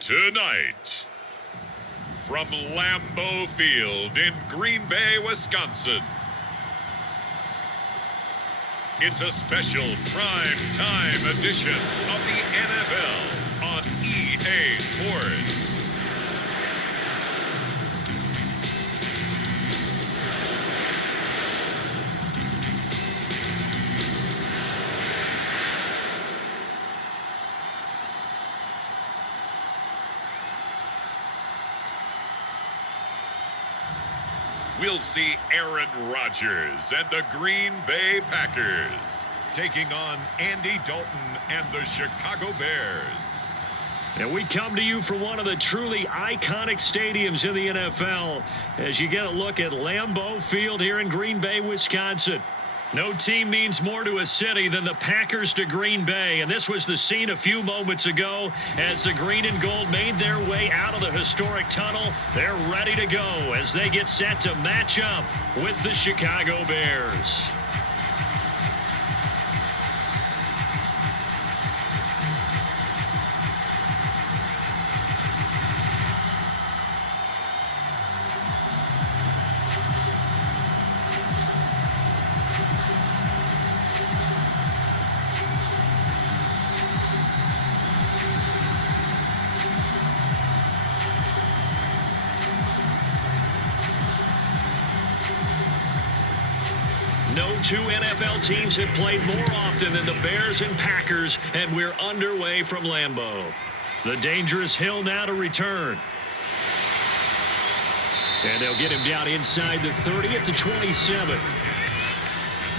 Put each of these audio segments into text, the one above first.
Tonight, from Lambeau Field in Green Bay, Wisconsin, it's a special prime time edition of the NFL on EA Sports. We'll see Aaron Rodgers and the Green Bay Packers taking on Andy Dalton and the Chicago Bears. And we come to you from one of the truly iconic stadiums in the NFL as you get a look at Lambeau Field here in Green Bay, Wisconsin. No team means more to a city than the Packers to Green Bay, and this was the scene a few moments ago as the green and gold made their way out of the historic tunnel. They're ready to go as they get set to match up with the Chicago Bears. No two NFL teams have played more often than the Bears and Packers, and we're underway from Lambeau. The dangerous hill now to return. And they'll get him down inside the 30 at the 27.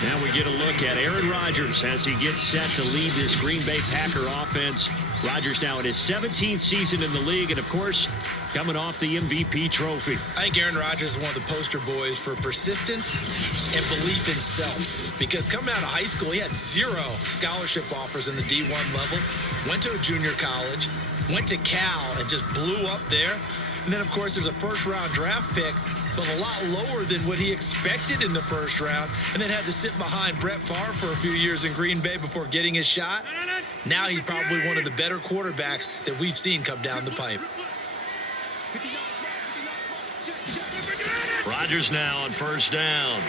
Now we get a look at Aaron Rodgers as he gets set to lead this Green Bay Packer offense. Rodgers now in his 17th season in the league, and of course, coming off the MVP trophy. I think Aaron Rodgers is one of the poster boys for persistence and belief in self. Because coming out of high school, he had 0 scholarship offers in the D1 level, went to a junior college, went to Cal, and just blew up there. And then, of course, there's a first-round draft pick, but a lot lower than what he expected in the first round, and then had to sit behind Brett Favre for a few years in Green Bay before getting his shot. Now he's probably one of the better quarterbacks that we've seen come down the pipe. Rodgers now on first down.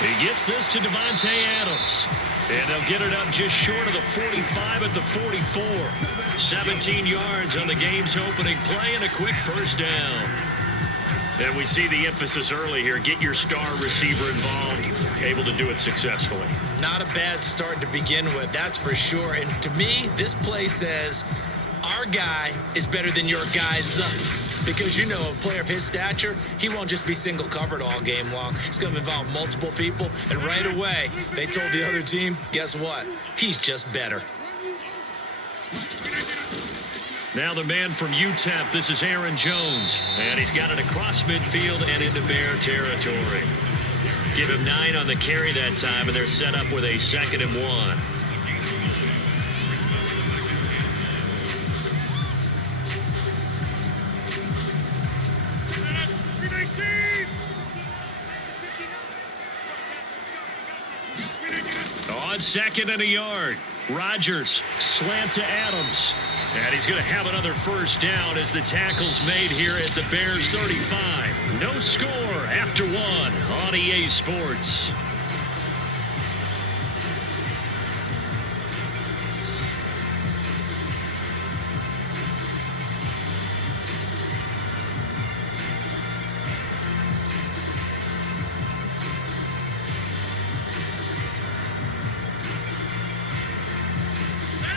He gets this to Davante Adams. And they'll get it up just short of the 45 at the 44. 17 yards on the game's opening play and a quick first down. And we see the emphasis early here. Get your star receiver involved. Able to do it successfully. Not a bad start to begin with, that's for sure. And to me, this play says our guy is better than your guy's. Because, you know, a player of his stature, he won't just be single covered all game long. It's going to involve multiple people. And right away, they told the other team, guess what? He's just better. Now the man from UTEP, this is Aaron Jones. And he's got it across midfield and into Bear territory. Give him 9 on the carry that time, and they're set up with a 2nd and 1. On 2nd and a yard, Rodgers slant to Adams. And he's going to have another first down as the tackle's made here at the Bears 35. No score after 1 on EA Sports.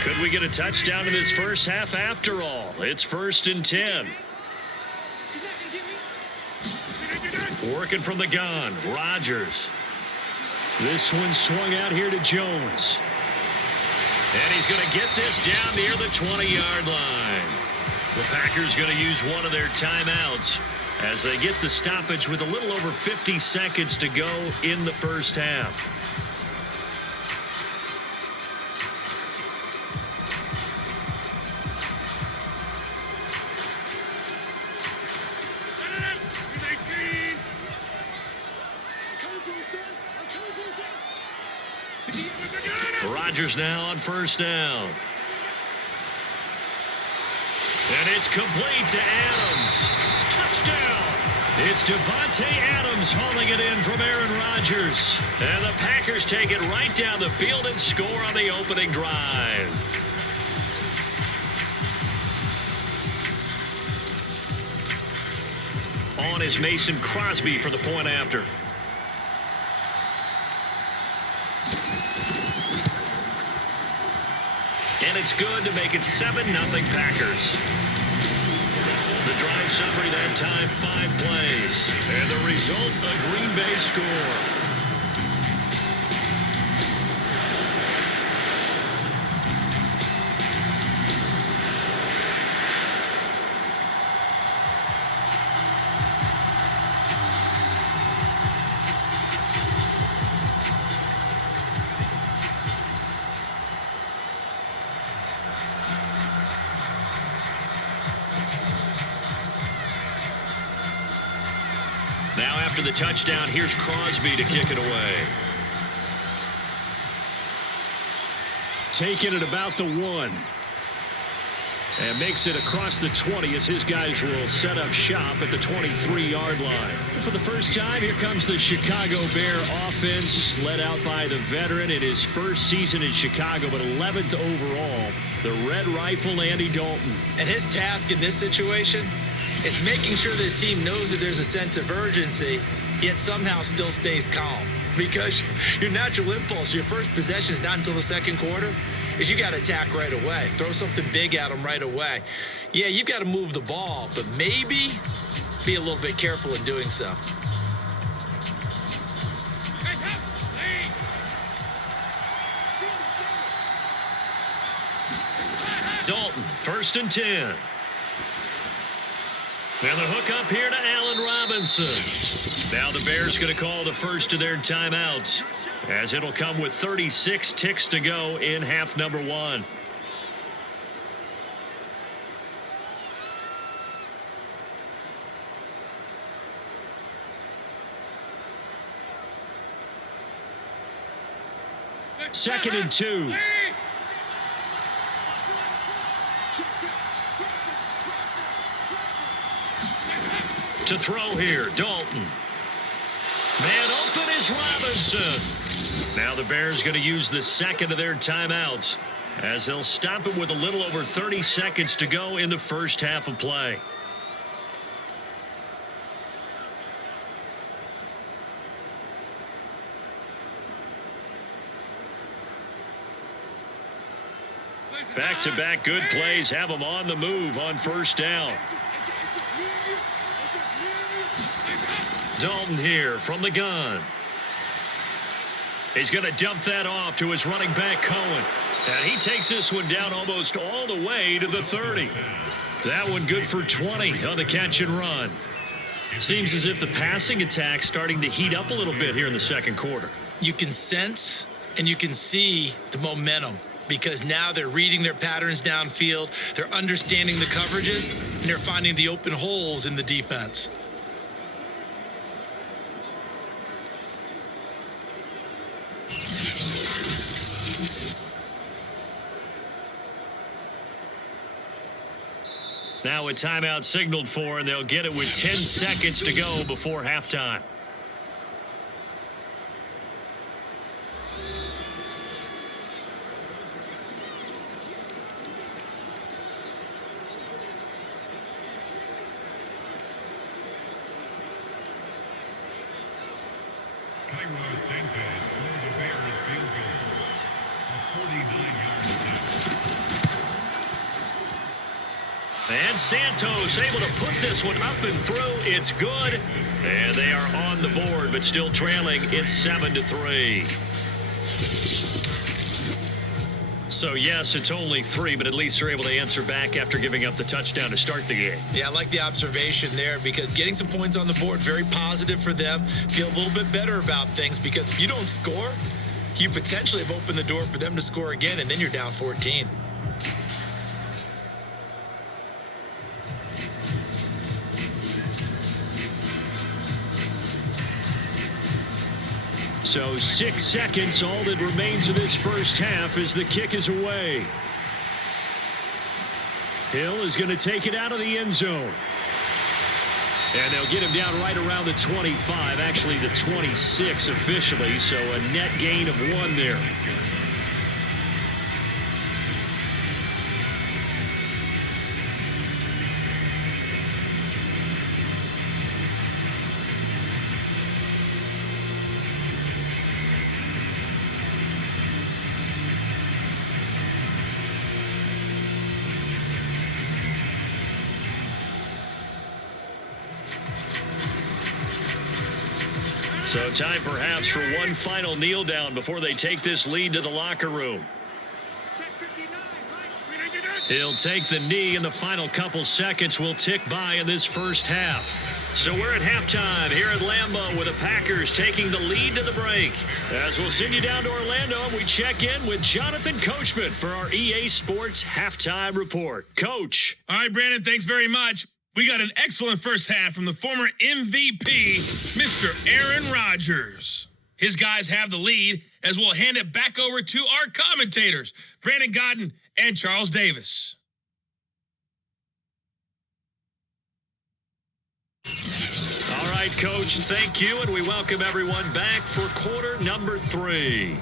Could we get a touchdown in this first half after all? It's 1st and 10. Working from the gun, Rodgers. This one swung out here to Jones. And he's going to get this down near the 20-yard line. The Packers going to use one of their timeouts as they get the stoppage with a little over 50 seconds to go in the first half. Rodgers now on first down. And it's complete to Adams. Touchdown! It's Devontae Adams hauling it in from Aaron Rodgers. And the Packers take it right down the field and score on the opening drive. On is Mason Crosby for the point after. And it's good to make it 7-0 Packers. The drive summary that time, 5 plays. And the result, a Green Bay score. Now after the touchdown, here's Crosby to kick it away. Taking it about the 1. And makes it across the 20 as his guys will set up shop at the 23-yard line. For the first time, here comes the Chicago Bear offense, led out by the veteran in his first season in Chicago, but 11th overall, the Red Rifle, Andy Dalton. And his task in this situation is making sure this team knows that there's a sense of urgency, yet somehow still stays calm. Because your natural impulse, your first possession is not until the second quarter, is you got to attack right away. Throw something big at them right away. Yeah, you've got to move the ball, but maybe be a little bit careful in doing so. Dalton, 1st and 10. And the hook up here to Allen Robinson. Now the Bears going to call the first of their timeouts, as it'll come with 36 ticks to go in half number 1. Second and 2. To throw here, Dalton. Man open is Robinson. Now the Bears going to use the second of their timeouts, as they'll stop it with a little over 30 seconds to go in the first half of play. Back-to-back good plays have them on the move on first down. Dalton here from the gun. He's going to dump that off to his running back, Cohen. And he takes this one down almost all the way to the 30. That one good for 20 on the catch and run. Seems as if the passing attack's starting to heat up a little bit here in the second quarter. You can sense and you can see the momentum, because now they're reading their patterns downfield, they're understanding the coverages, and they're finding the open holes in the defense. Now a timeout signaled for, and they'll get it with 10 seconds to go before halftime. And Santos able to put this one up and through. It's good. And they are on the board, but still trailing. It's 7-3. So, yes, it's only 3, but at least they're able to answer back after giving up the touchdown to start the game. Yeah, I like the observation there, because getting some points on the board, very positive for them. Feel a little bit better about things, because if you don't score, you potentially have opened the door for them to score again, and then you're down 14. So 6 seconds, all that remains of this first half as the kick is away. Hill is going to take it out of the end zone. And they'll get him down right around the 25, actually the 26 officially, so a net gain of 1 there. So time perhaps for one final kneel down before they take this lead to the locker room. He'll take the knee, and the final couple seconds will tick by in this first half. So we're at halftime here at Lambeau with the Packers taking the lead to the break. As we'll send you down to Orlando, we check in with Jonathan Coachman for our EA Sports Halftime Report. Coach. All right, Brandon, thanks very much. We got an excellent first half from the former MVP, Mr. Aaron Rodgers. His guys have the lead as we'll hand it back over to our commentators, Brandon Godden and Charles Davis. All right, Coach, thank you, and we welcome everyone back for quarter number 3.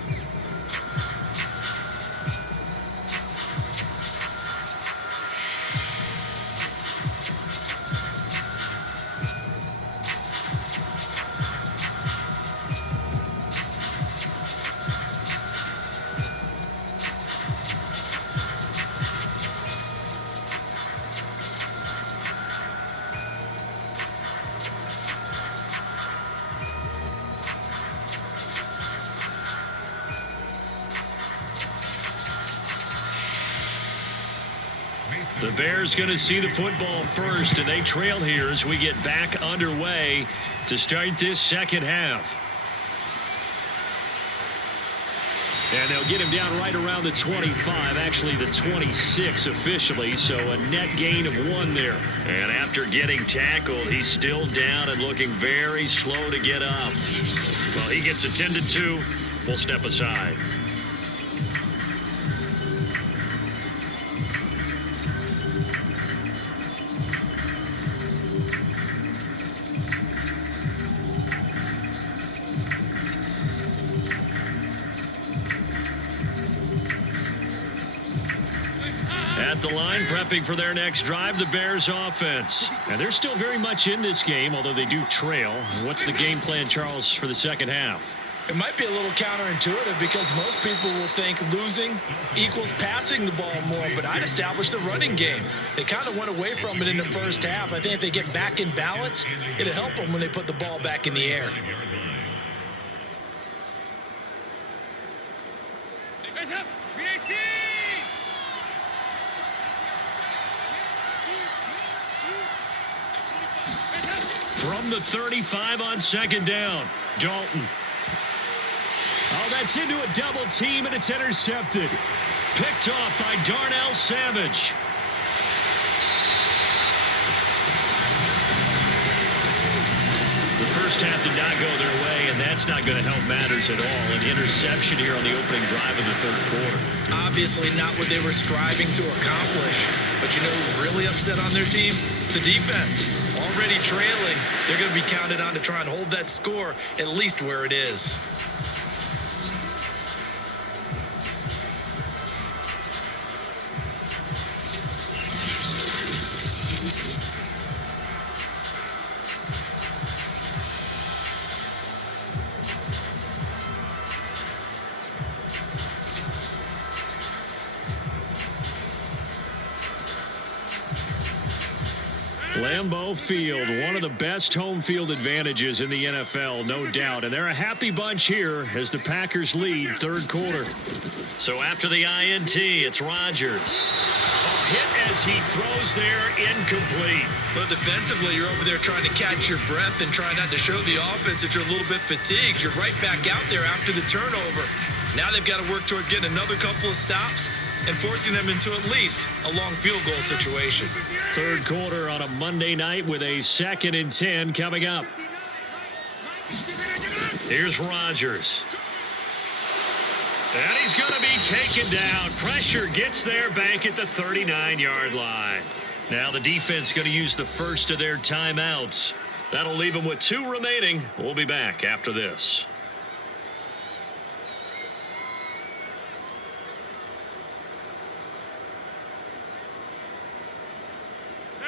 The Bears going to see the football first, and they trail here as we get back underway to start this second half. And they'll get him down right around the 25, actually the 26 officially, so a net gain of 1 there. And after getting tackled, he's still down and looking very slow to get up. Well, he gets attended to. We'll step aside. At the line, prepping for their next drive, the Bears offense. And they're still very much in this game, although they do trail. What's the game plan, Charles, for the second half? It might be a little counterintuitive because most people will think losing equals passing the ball more, but I'd establish the running game. They kind of went away from it in the first half. I think if they get back in balance, it'll help them when they put the ball back in the air. From the 35 on second down, Dalton. Oh, that's into a double team, and it's intercepted. Picked off by Darnell Savage. The first half did not go their way, and that's not going to help matters at all. An interception here on the opening drive of the third quarter. Obviously not what they were striving to accomplish. But you know who's really upset on their team? The defense. Already trailing, they're going to be counted on to try and hold that score at least where it is. Lambeau Field, one of the best home field advantages in the NFL, no doubt. And they're a happy bunch here as the Packers lead third quarter. So after the INT, it's Rodgers. A hit as he throws there, incomplete. Well, defensively, you're over there trying to catch your breath and trying not to show the offense that you're a little bit fatigued. You're right back out there after the turnover. Now they've got to work towards getting another couple of stops and forcing them into at least a long field goal situation. Third quarter on a Monday night with a 2nd and 10 coming up. Here's Rodgers. And he's going to be taken down. Pressure gets there back at the 39-yard line. Now the defense going to use the first of their timeouts. That'll leave them with 2 remaining. We'll be back after this.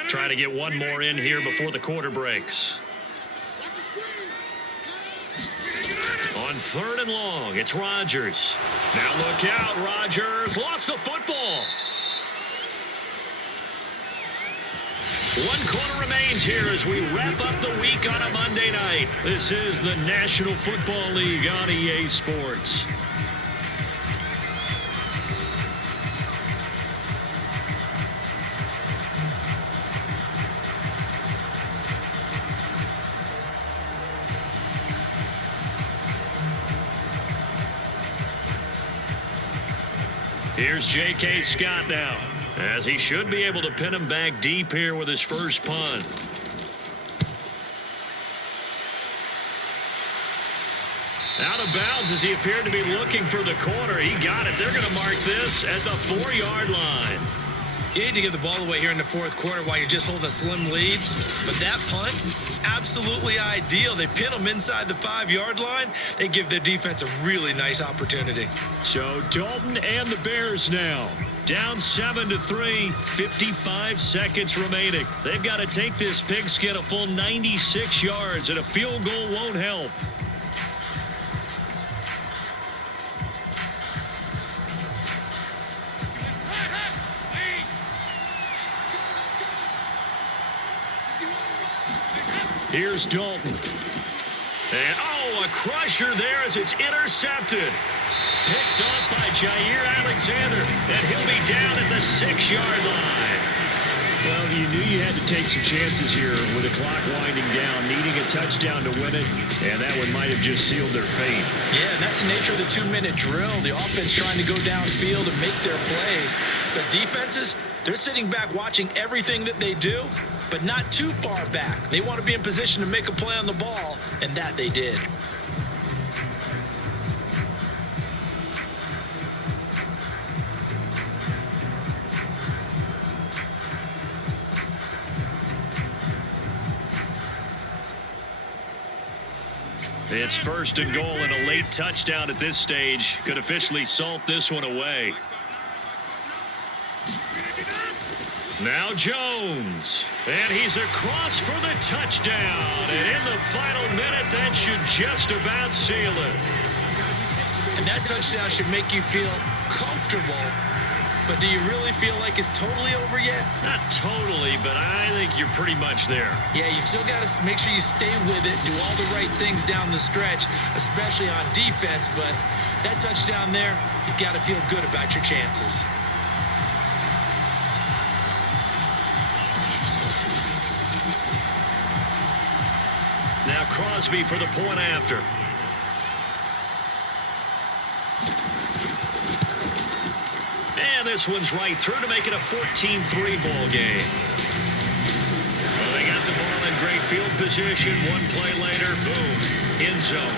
Trying to get one more in here before the quarter breaks. On 3rd and long, it's Rodgers. Now look out, Rodgers lost the football. 1 quarter remains here as we wrap up the week on a Monday night. This is the National Football League on EA Sports. Here's J.K. Scott now, as he should be able to pin him back deep here with his first punt. Out of bounds as he appeared to be looking for the corner. He got it. They're going to mark this at the 4-yard line. You need to give the ball away here in the 4th quarter while you're just holding a slim lead. But that punt, absolutely ideal. They pin them inside the 5-yard line. They give their defense a really nice opportunity. So Dalton and the Bears now down 7-3, 55 seconds remaining. They've got to take this pigskin a full 96 yards, and a field goal won't help. Here's Dalton. And, a crusher there as it's intercepted. Picked off by Jair Alexander. And he'll be down at the 6-yard line. Well, you knew you had to take some chances here with the clock winding down, needing a touchdown to win it, and that one might have just sealed their fate. Yeah, and that's the nature of the 2-minute drill. The offense trying to go downfield and make their plays. But defenses, they're sitting back watching everything that they do, but not too far back. They want to be in position to make a play on the ball, and that they did. It's 1st and goal, and a late touchdown at this stage could officially salt this one away. Now Jones, and he's across for the touchdown, and in the final minute, that should just about seal it. And that touchdown should make you feel comfortable, but do you really feel like it's totally over yet? Not totally, but I think you're pretty much there. Yeah, you've still got to make sure you stay with it, do all the right things down the stretch, especially on defense, but that touchdown there, you've got to feel good about your chances. Now Crosby for the point after. And this one's right through to make it a 14-3 ball game. Well, they got the ball in great field position. One play later, boom, end zone.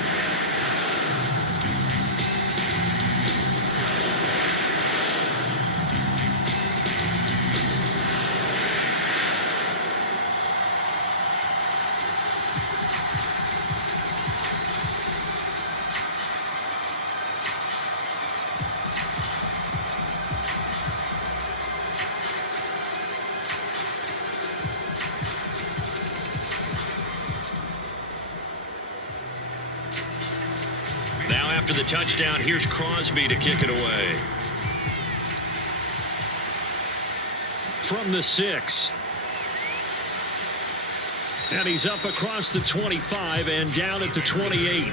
Now after the touchdown, here's Crosby to kick it away. From the 6. And he's up across the 25 and down at the 28.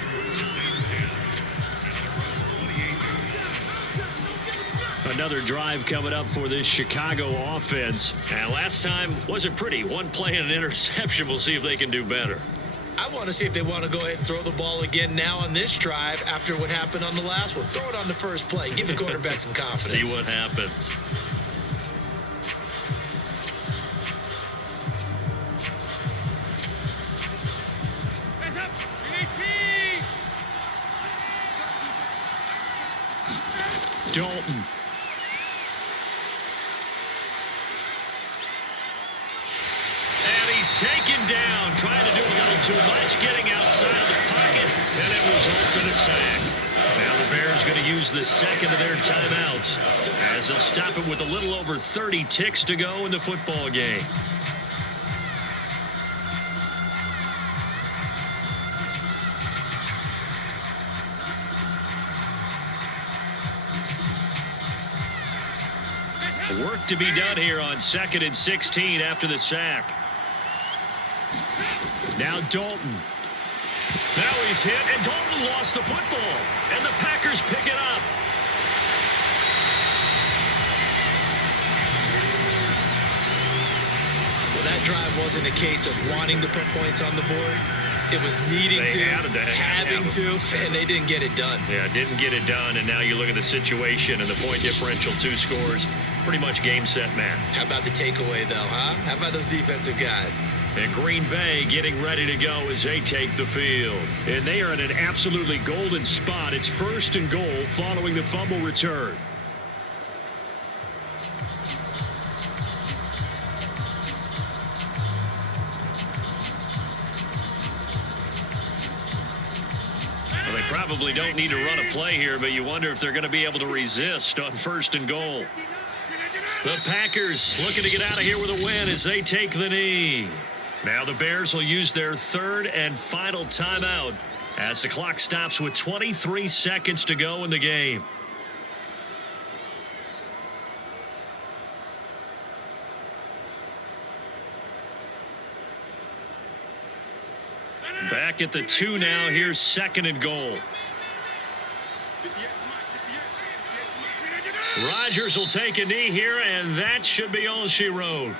Another drive coming up for this Chicago offense. And last time wasn't pretty. One play and an interception. We'll see if they can do better. I want to see if they want to go ahead and throw the ball again now on this drive after what happened on the last one. Throw it on the first play. Give the quarterback some confidence. See what happens. He's taken down, trying to do a little too much, getting outside of the pocket, and it results in a sack. Now the Bears going to use the second of their timeouts as they'll stop it with a little over 30 ticks to go in the football game. Work to be done here on 2nd and 16 after the sack. Now Dalton. Now he's hit, and Dalton lost the football. And the Packers pick it up. Well, that drive wasn't a case of wanting to put points on the board. It was needing to, having to, and they didn't get it done. Yeah, didn't get it done, and now you look at the situation and the point differential, 2 scores. Pretty much game, set, match. How about the takeaway, though, huh? How about those defensive guys? And Green Bay getting ready to go as they take the field. And they are in an absolutely golden spot. It's 1st and goal following the fumble return. Well, they probably don't need to run a play here, but you wonder if they're going to be able to resist on 1st and goal. The Packers looking to get out of here with a win as they take the knee. Now the Bears will use their 3rd and final timeout as the clock stops with 23 seconds to go in the game. Back at the 2 now. Here's 2nd and goal. Rodgers will take a knee here, and that should be all she wrote.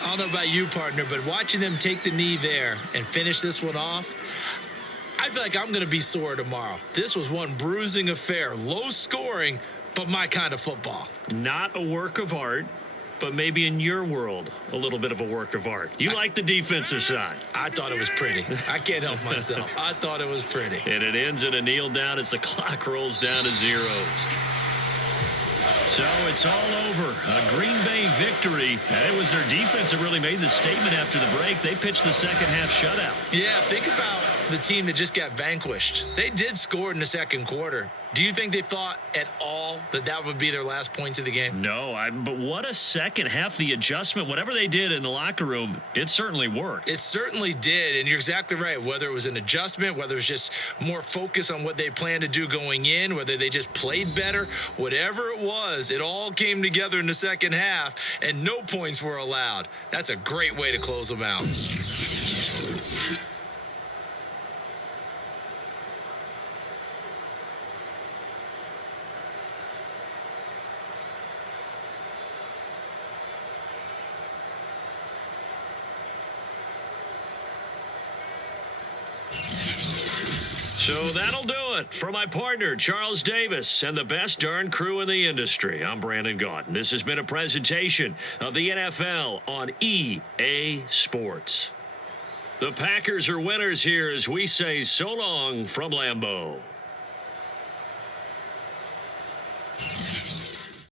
I don't know about you, partner, but watching them take the knee there and finish this one off, I feel like I'm going to be sore tomorrow. This was one bruising affair, low scoring, but my kind of football. Not a work of art, but maybe in your world, a little bit of a work of art. You like the defensive side. I thought it was pretty. I can't help myself. I thought it was pretty. And it ends in a kneel down as the clock rolls down to zeros. So it's all over. A Green Bay victory. And it was their defense that really made the statement after the break. They pitched the second half shutout. Yeah, think about the team that just got vanquished. They did score in the second quarter. Do you think they thought at all that that would be their last points of the game? No, but what a second half. The adjustment, whatever they did in the locker room, it certainly worked. It certainly did, and you're exactly right. Whether it was an adjustment, whether it was just more focus on what they planned to do going in, whether they just played better, whatever it was, it all came together in the second half, and no points were allowed. That's a great way to close them out. So that'll do it for my partner, Charles Davis, and the best darn crew in the industry. I'm Brandon Gaudin. This has been a presentation of the NFL on EA Sports. The Packers are winners here as we say so long from Lambeau.